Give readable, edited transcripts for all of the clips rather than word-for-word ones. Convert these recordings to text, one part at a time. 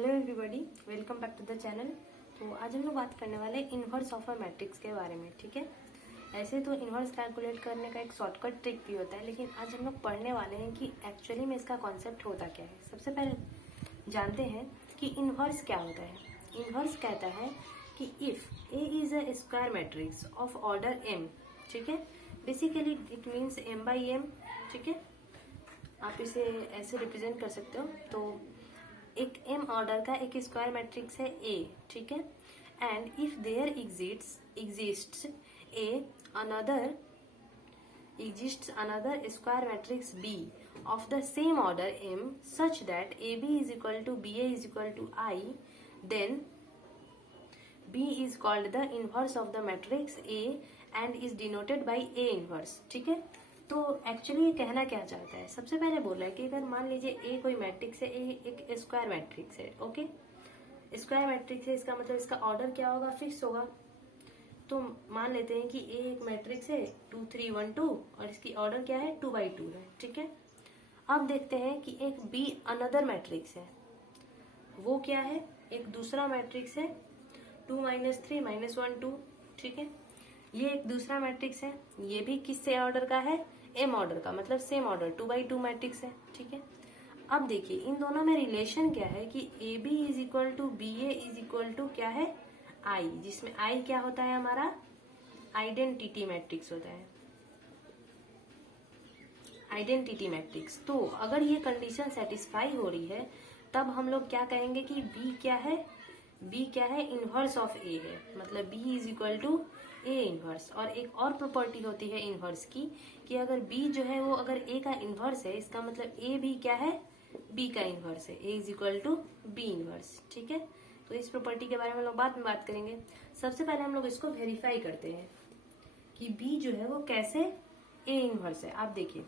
Hello everybody, welcome back to the channel. तो आज हम लोग बात करने वाले इन्वर्स ऑफ अ मैट्रिक्स के बारे में। ठीक है, ऐसे तो इन्वर्स कैलकुलेट करने का एक शॉर्टकट ट्रिक भी होता है, लेकिन आज हम लोग पढ़ने वाले हैं कि एक्चुअली में इसका कॉन्सेप्ट होता क्या है। सबसे पहले जानते हैं कि इन्वर्स क्या होता है। इन्वर्स कहता है कि if A is a square matrix of order M, ठीक है, basically it means M by M. ठीक है, आप इसे ऐसे रिप्रेजेंट कर सकते हो। तो एक एम ऑर्डर का एक स्क्वायर मैट्रिक्स है ए, ठीक है, and if there exists another square matrix B of the same order m such that ab is equal to ba is equal to I, then b is called the inverse of the matrix a and is denoted by a inverse। ठीक है, तो actually ये कहना क्या चाहता है। सबसे पहले बोल रहा है कि अगर मान लीजिए ए कोई मैट्रिक्स है, ए एक स्क्वायर मैट्रिक्स है। ओके, स्क्वायर मैट्रिक्स है, इसका मतलब इसका ऑर्डर क्या होगा, फिक्स होगा। तो मान लेते हैं कि ए एक मैट्रिक्स है 2 3 1 2 और इसकी ऑर्डर क्या है 2 बाई 2 है। ठीक है, अब देखते हैं कि एक बी अनदर मैट्रिक्स है, वो क्या है, एक दूसरा मैट्रिक्स है 2 - 3 - 1 2। ठीक है, ये एक दूसरा मैट्रिक्स है, ये भी किससे ऑर्डर का है, एम ऑर्डर का, मतलब सेम ऑर्डर 2 बाई 2 मैट्रिक्स है। ठीक है, अब देखिए इन दोनों में रिलेशन क्या है कि A B is equal to B A is equal to क्या है, आई, जिसमें आई क्या होता है, हमारा आइडेंटिटी मैट्रिक्स होता है, आइडेंटिटी मैट्रिक्स। तो अगर ये कंडीशन सेटिस्फाई हो रही है तब हम लोग क्या कहेंगे कि बी क्या है, बी क्या है, इनवर्स ऑफ ए है, मतलब B is equal to A inverse. और एक और प्रॉपर्टी होती है इनवर्स की कि अगर बी जो है वो अगर ए का इनवर्स है, इसका मतलब ए भी क्या है, बी का इनवर्स है, A is equal to B inverse. ठीक है, तो इस प्रॉपर्टी के बारे में हम लोग बाद में बात करेंगे। सबसे पहले हम लोग इसको वेरीफाई करते हैं कि बी जो है वो कैसे ए इनवर्स है। आप देखिए,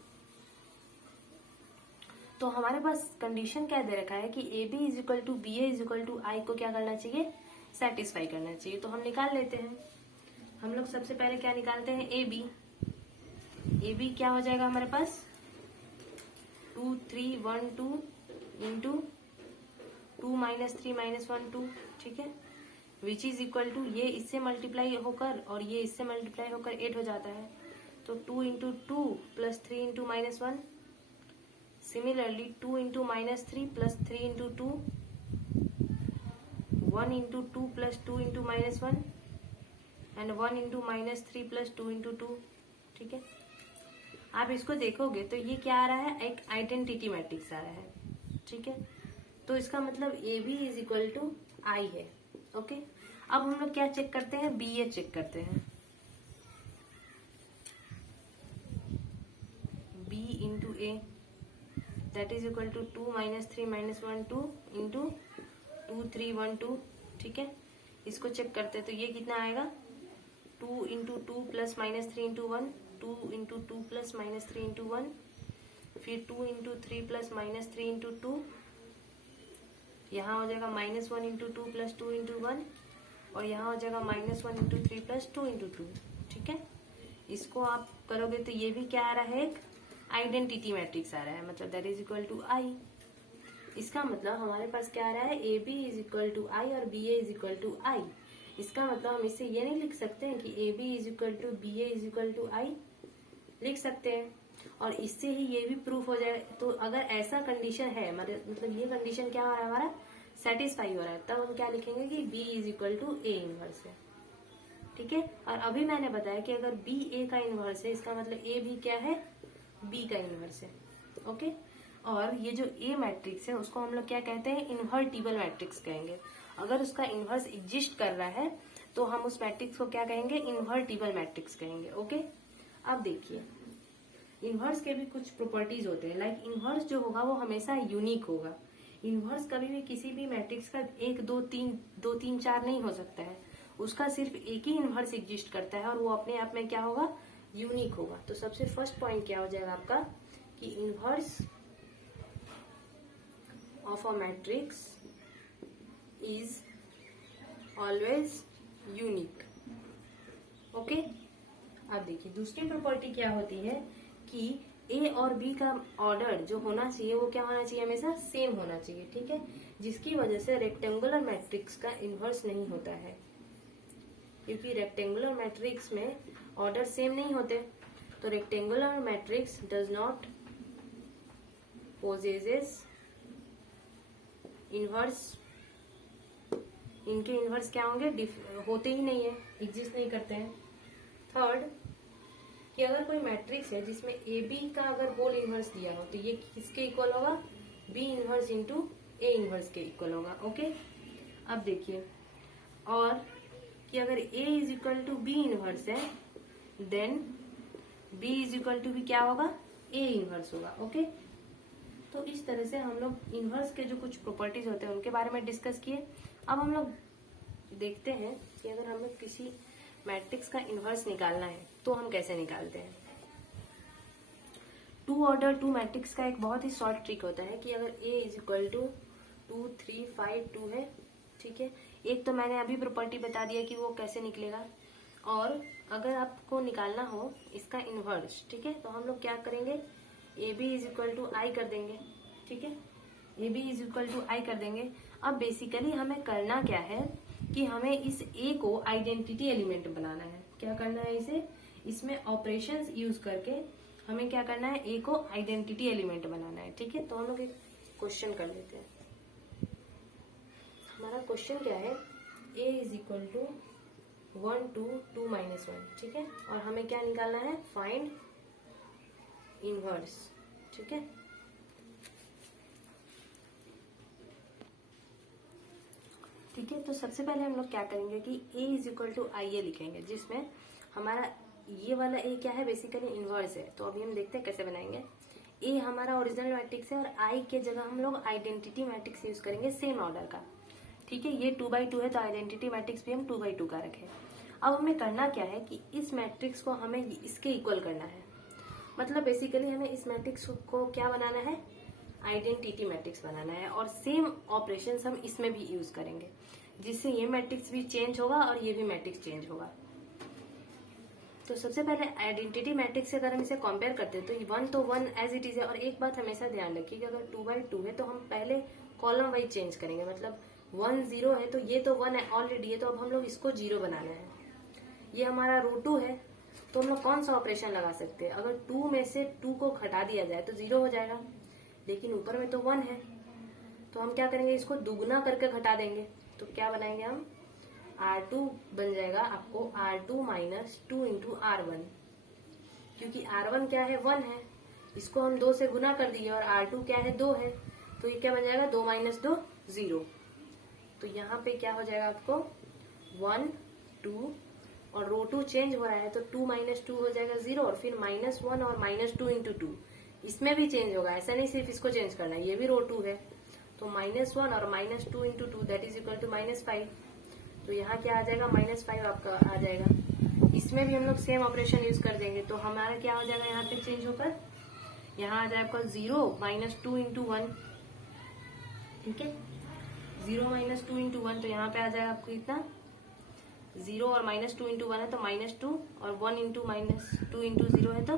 तो हमारे पास कंडीशन क्या दे रखा है कि A B is equal to B A is equal to I को क्या करना चाहिए, सेटिस्फाई करना चाहिए। तो हम निकाल लेते हैं। हम लोग सबसे पहले क्या निकालते हैं, ए बी। ए बी क्या हो जाएगा हमारे पास 2 3 1 2 इंटू 2 - 3 - 1 2। ठीक है, विच इज इक्वल टू ये इससे मल्टीप्लाई होकर और ये इससे मल्टीप्लाई होकर 8 हो जाता है। तो 2 × 2 + 3 × -1। Similarly 2 × -3 + 3 × 2, 1 × 2 + 2 × -1 and 1 × -3 + 2 × 2। ठीक है, आप इसको देखोगे तो ये क्या आ रहा है, एक आइडेंटिटी मैट्रिक्स आ रहा है। ठीक है, तो इसका मतलब A B is equal to I है। ओके, अब हम लोग क्या चेक करते हैं, बी ए चेक करते हैं। B into A that is equal to 2 - 3 - 1 2 into 2 3 1 2। ठीक है, इसको चेक करते हैं तो ये कितना आएगा, 2 × 2 + -3 × 1, 2 × 2 + -3 × 1, फिर 2 × 3 + -3 × 2, यहाँ हो जाएगा -1 × 2 + 2 × 1 और यहाँ हो जाएगा -1 × 3 + 2 × 2। ठीक है, इसको आप करोगे तो ये भी क्या आ रहा है, एक आइडेंटिटी मैट्रिक्स आ रहा है, मतलब that is equal to I. इसका मतलब हमारे पास क्या आ रहा है, A B is equal to I और B A is equal to I. इसका मतलब हम इससे ये नहीं लिख सकते हैं कि A B is equal to B A is equal to I, लिख सकते हैं और इससे ही ये भी प्रूफ हो जाए। तो अगर ऐसा कंडीशन है, मतलब ये कंडीशन क्या हो रहा है, हमारा सेटिस्फाई हो रहा है, तब हम क्या लिखेंगे कि B is equal to A inverse है। ठीक है, और अभी मैंने बताया कि अगर बी ए का इनवर्स है, इसका मतलब ए भी क्या है, बी का इनवर्स है। ओके, और ये जो ए मैट्रिक्स है उसको हम लोग क्या कहते हैं, इन्वर्टिबल मैट्रिक्स कहेंगे। अगर उसका इनवर्स एग्जिस्ट कर रहा है तो हम उस मैट्रिक्स को क्या कहेंगे, इन्वर्टिबल मैट्रिक्स कहेंगे। ओके, अब देखिए इनवर्स के भी कुछ प्रॉपर्टीज होते हैं। लाइक इनवर्स जो होगा वो हमेशा यूनिक होगा। इनवर्स कभी भी किसी भी मैट्रिक्स का 1 2 3 4 नहीं हो सकता है, उसका सिर्फ एक ही इनवर्स एग्जिस्ट करता है और वो अपने आप में क्या होगा, यूनिक होगा। तो सबसे फर्स्ट पॉइंट क्या हो जाएगा आपका कि inverse of a matrix is always unique. Okay, अब देखिए दूसरी प्रॉपर्टी क्या होती है कि ए और बी का ऑर्डर जो होना चाहिए वो क्या होना चाहिए, हमेशा सेम होना चाहिए, ठीक है, जिसकी वजह से रेक्टेंगुलर मैट्रिक्स का इन्वर्स नहीं होता है, क्योंकि रेक्टेंगुलर मैट्रिक्स में ऑर्डर सेम नहीं होते। तो rectangular matrix does not possesses inverse, इनके इन्वर्स क्या होंगे, होते ही नहीं है, एग्जिस्ट नहीं करते हैं। थर्ड, कि अगर कोई मैट्रिक्स है जिसमें ए बी का अगर होल इन्वर्स दिया हो तो ये किसके इक्वल होगा, B inverse into A inverse के इक्वल होगा। ओके, अब देखिए, और कि अगर A is equal to B inverse है then B is equal to भी क्या होगा, ए इन्वर्स होगा। ओके, तो इस तरह से हम लोग इन्वर्स के जो कुछ प्रॉपर्टीज होते हैं उनके बारे में डिस्कस किए। अब हम लोग देखते हैं कि अगर हमें किसी मैट्रिक्स का इन्वर्स निकालना है तो हम कैसे निकालते हैं। टू ऑर्डर टू मैट्रिक्स का एक बहुत ही शॉर्ट ट्रिक होता है कि अगर ए इज इक्वल टू 2 3 5 2 है, ठीक है, एक तो मैंने अभी प्रॉपर्टी बता दिया कि वो कैसे निकलेगा, और अगर आपको निकालना हो इसका इन्वर्स, ठीक है, तो हम लोग क्या करेंगे, A B is equal to I कर देंगे, ठीक है, A B is equal to I कर देंगे। अब बेसिकली हमें करना क्या है कि हमें इस ए को आइडेंटिटी एलिमेंट बनाना है। क्या करना है, इसे, इसमें ऑपरेशंस यूज करके हमें क्या करना है, ए को आइडेंटिटी एलिमेंट बनाना है, ठीक है। तो हम लोग एक क्वेश्चन कर लेते हैं। हमारा क्वेश्चन क्या है, ए इज इक्वल टू 1 2 2 -1, ठीक है, और हमें क्या निकालना है, फाइंड इनवर्स, ठीक है। ठीक है, तो सबसे पहले हम लोग क्या करेंगे कि a इज इक्वल टू आई ए लिखेंगे, जिसमें हमारा ये वाला a क्या है, बेसिकली इन्वर्स है। तो अभी हम देखते हैं कैसे बनाएंगे। a हमारा ओरिजिनल मैट्रिक्स है और i के जगह हम लोग आइडेंटिटी मैट्रिक्स यूज करेंगे सेम ऑर्डर का, ठीक है। ये 2x2 है तो आइडेंटिटी मैट्रिक्स भी हम 2x2 का रखें। अब हमें करना क्या है कि इस मैट्रिक्स को हमें इसके इक्वल करना है, मतलब बेसिकली हमें इस मैट्रिक्स को क्या बनाना है, आइडेंटिटी मैट्रिक्स बनाना है, और सेम ऑपरेशंस हम इसमें भी यूज करेंगे, जिससे ये मैट्रिक्स भी चेंज होगा और ये भी मैट्रिक्स चेंज होगा। तो सबसे पहले आइडेंटिटी मैट्रिक्स से अगर हम इसे कंपेयर करते हैं तो 1 तो 1 एज इट इज है, और एक बात हमेशा ध्यान रखिए कि अगर 2x2 है तो हम पहले कॉलम वाइज चेंज करेंगे, मतलब 1 0 है तो ये तो 1 है ऑलरेडी है, तो अब हम लोग इसको 0 बनाना है। ये हमारा रो 2 है तो हम लोग कौन सा ऑपरेशन लगा सकते हैं, अगर 2 में से 2 को घटा दिया जाए तो 0 हो जाएगा, लेकिन ऊपर में तो 1 है, तो हम क्या करेंगे, इसको दुगुना करके घटा देंगे। तो क्या बनाएंगे हम, R2 बन जाएगा आपको R2 माइनस 2 इंटू R1, क्योंकि R1 क्या है, 1 है, इसको हम 2 से गुना कर दिए, और R2 क्या है, 2 है, तो ये क्या बन जाएगा, 2 माइनस 2 0। तो यहाँ पे क्या हो जाएगा आपको 1 2, और रो 2 चेंज हो रहा है तो 2 माइनस 2 हो जाएगा 0, और फिर -1 और -2 इंटू 2, इसमें भी चेंज होगा, ऐसा नहीं सिर्फ इसको चेंज करना है, ये भी रो 2 है, तो -1 और -2 into 2 that is equal to -5। तो यहाँ क्या आ जाएगा, -5 आपका आ जाएगा। इसमें भी हम लोग सेम ऑपरेशन यूज कर देंगे, तो हमारा क्या हो जाएगा, यहाँ पे चेंज होकर यहाँ आ जाएगा आपका 0 -2 इंटू 1, ठीक है, 0 -2 इंटू 1, तो यहाँ पे आ जाएगा आपको इतना 0 और -2 इंटू 1 है तो -2, और 1 इंटू -2 इंटू 0 है तो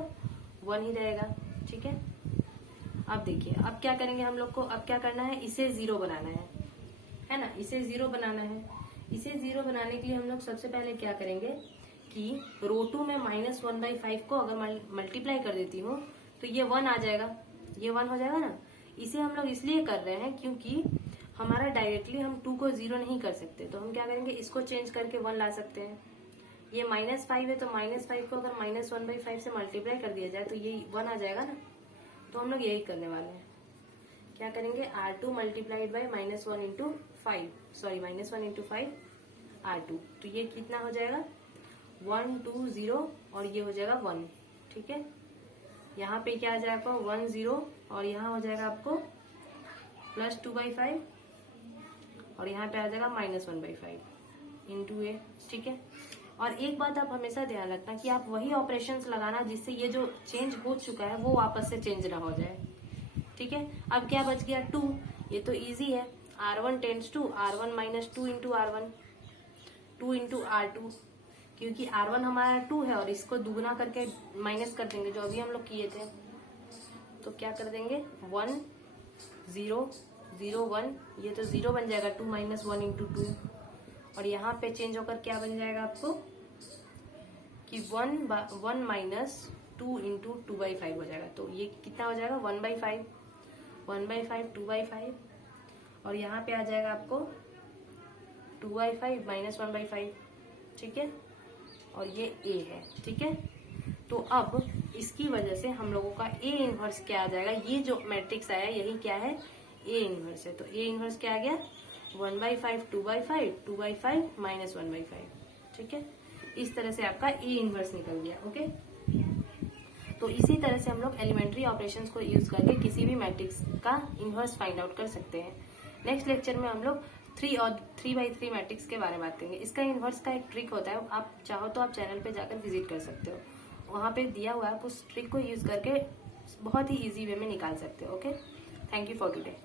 1 ही रहेगा, ठीक है। अब देखिए, अब क्या करेंगे हम लोग को, अब क्या करना है, इसे 0 बनाना है ना, इसे 0 बनाना है। इसे 0 बनाने के लिए हम लोग सबसे पहले क्या करेंगे कि रो 2 में -1/5 को अगर मल्टीप्लाई कर देती हूँ तो ये 1 आ जाएगा, ये 1 हो जाएगा ना। इसे हम लोग इसलिए कर रहे हैं क्योंकि हमारा डायरेक्टली हम 2 को 0 नहीं कर सकते, तो हम क्या करेंगे, इसको चेंज करके 1 ला सकते हैं। ये -5 है तो -5 को अगर -1/5 से मल्टीप्लाई कर दिया जाए तो ये 1 आ जाएगा ना, तो हम लोग यही करने वाले हैं। क्या करेंगे, R2 multiplied by -1 into 5, sorry -1 into 5 R2, तो ये कितना हो जाएगा 1 2 0, और ये हो जाएगा 1, ठीक है। यहाँ पे क्या आ जाएगा आपको 1 0, और यहाँ हो जाएगा आपको +2/5, और यहाँ पे आ जाएगा -1/5 इंटू ए, ठीक है। और एक बात आप हमेशा ध्यान रखना कि आप वही ऑपरेशंस लगाना जिससे ये जो चेंज हो चुका है वो वापस से चेंज ना हो जाए, ठीक है। अब क्या बच गया 2, ये तो इजी है, R1 tends to R1 minus 2 into R1, 2 into R2, क्योंकि R1 हमारा 2 है और इसको दुगुना करके माइनस कर देंगे जो अभी हम लोग किए थे, तो क्या कर देंगे 1 0 0 1, ये तो 0 बन जाएगा 2 माइनस 1 इंटू 2, और यहाँ पे चेंज होकर क्या बन जाएगा आपको कि 1 माइनस 2 इंटू 2/5 हो जाएगा। तो ये कितना हो जाएगा 1/5, 1/5 2/5, और यहाँ पे आ जाएगा आपको 2/5 माइनस 1/5, ठीक है, और ये a है, ठीक है। तो अब इसकी वजह से हम लोगों का a इनवर्स क्या आ जाएगा, ये जो मैट्रिक्स आया यही क्या है a इनवर्स है। तो a इनवर्स क्या आ गया 1/5 2/5 2/5 माइनस 1/5, ठीक है। इस तरह से आपका a इनवर्स निकल गया। ओके, तो इसी तरह से हम लोग एलिमेंट्री ऑपरेशंस को यूज करके किसी भी मैट्रिक्स का इनवर्स फाइंड आउट कर सकते हैं। नेक्स्ट लेक्चर में हम लोग 3 और 3/3 मैट्रिक्स के बारे में बात करेंगे। इसका इनवर्स का एक ट्रिक होता है, आप चाहो तो आप चैनल पे जाकर विजिट कर सकते हो, वहां पे दिया हुआ है, आप उस ट्रिक को यूज करके बहुत ही इजी वे में निकाल सकते हो। Okay, thank you for today.